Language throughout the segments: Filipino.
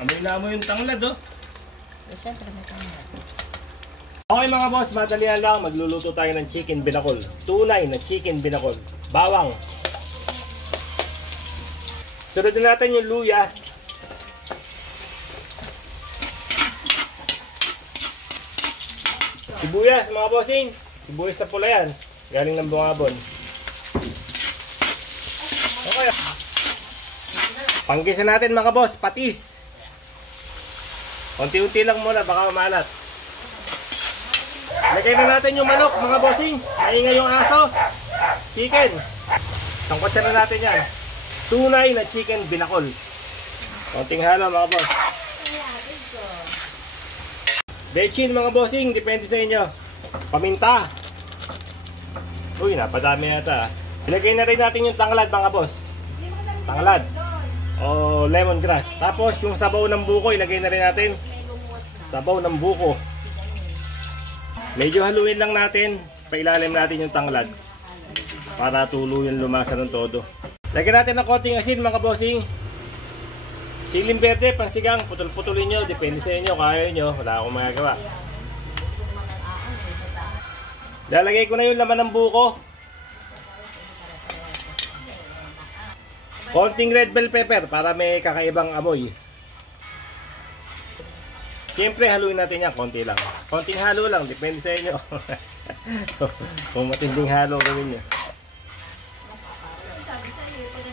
Amoy na amoy yung tanglad, oh. Siyempre may tanglad. Okay mga boss, madalian lang. Magluluto tayo ng chicken binakol. Tunay na chicken binakol. Bawang. Sunodin natin yung luya. Sibuyas mga bossing. Sibuyas na pula yan. Galing ng bungabon. Okay. Panggisa natin mga boss, patis. Unti-unti lang muna, baka mamalat. Lagay na natin yung manok mga bossing. Maingay yung aso. Chicken. Sangkotsa na natin yan. Tunay na chicken binakol. Konting halo mga boss. Bechin mga bossing, depende sa inyo. Paminta. Uy, napadami yata. Ilagay na rin natin yung tanglad mga boss. Tanglad. O lemongrass. Tapos yung sabaw ng buko, ilagay na rin natin. Sabaw ng buko. Medyo haluin lang natin. Pailalim natin yung tanglad. Para tuluyan lumasa ng todo. Lagyan natin ng konting asin mga bossing. Siling berde, pansigang, putol-putulin nyo. Depende sa inyo, kaya nyo. Wala akong magagawa. Lalagay ko na yung laman ng buko. Konting red bell pepper para may kakaibang amoy. Siyempre haluin natin yan, konti lang. Konting halo lang, depende sa inyo. Kung matinding halo gawin nyo.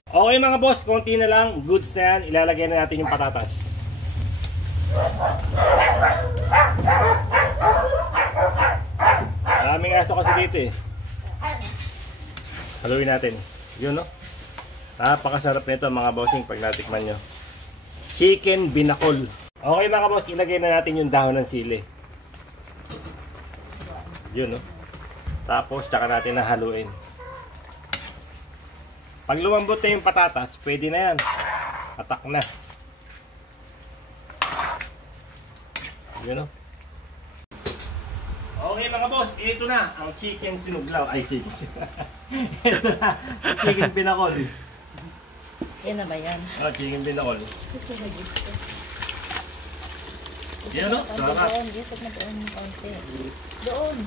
Okay mga boss, konti na lang, goods na yan. Ilalagay na natin yung patatas. Maraming aso kasi dito eh. Haluin natin. Yun no? Napakasarap nito mga bossing pag natikman nyo. Chicken binakol. Okay mga boss, ilagay na natin yung dahon ng sili. Yun no? Tapos tsaka natin na haluin. Pag lumambot na yung patatas, pwede na yan. Atak na. Yun o. Okay mga boss, ito na ang chicken sinuglaw. Ay, chicken sinuglaw. Ito na, chicken binakol. Yan na ba yan? Oh, chicken binakol. Yan o, sarap. Doon, dito na doon yung konti. Doon.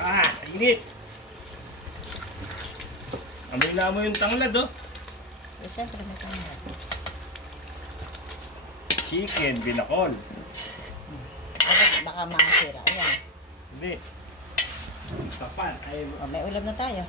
Ah, init. Amoy na amoy yung tanglad, oh. Siyempre may tanglad. Chicken binakol. Baka makasira. Ayan. Hindi. Kapal. Ay, may ulam na tayo.